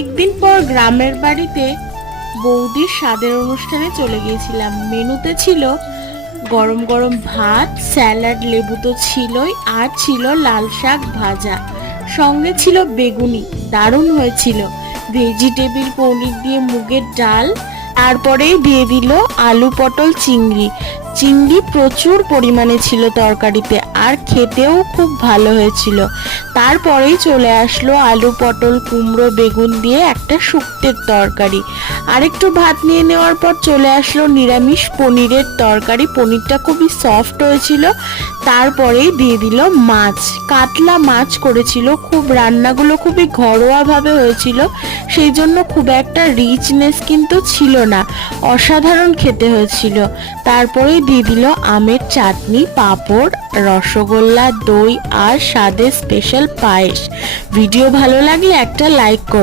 একদিন পর গ্রামের বাড়িতে বৌদির স্বাদের অনুষ্ঠানে চলে গিয়েছিলাম। মেনুতে ছিল গরম গরম ভাত, স্যালাড, লেবু তো ছিলই, আর ছিল লাল শাক ভাজা, সঙ্গে ছিল বেগুনি। দারুণ হয়েছিল। ভেজিটেবিল, পনির দিয়ে মুগের ডাল, তারপরেই দিয়ে দিল আলু পটল চিংড়ি। চিংড়ি প্রচুর পরিমাণে ছিল তরকারিতে, আর খেতেও খুব ভালো হয়েছিল। তারপরেই চলে আসলো আলু পটল কুমড়ো বেগুন দিয়ে একটা শুক্তের তরকারি। আর একটু ভাত নিয়ে নেওয়ার পর চলে আসলো নিরামিষ পনিরের তরকারি। পনিরটা খুবই সফট হয়েছিল। তারপরেই দিয়ে দিল মাছ, কাতলা মাছ করেছিল। খুব রান্নাগুলো খুবই ঘরোয়া ভাবে হয়েছিল, সেই জন্য খুব একটা রিচনেস কিন্তু ছিল না। অসাধারণ খেতে হয়েছিল। তারপরেই দিয়ে দিল আমের চাটনি, পাঁপড়, রসগোল্লা, দই আর স্বাদের স্পেশাল পায়েস। ভিডিও ভালো লাগলে একটা লাইক করো।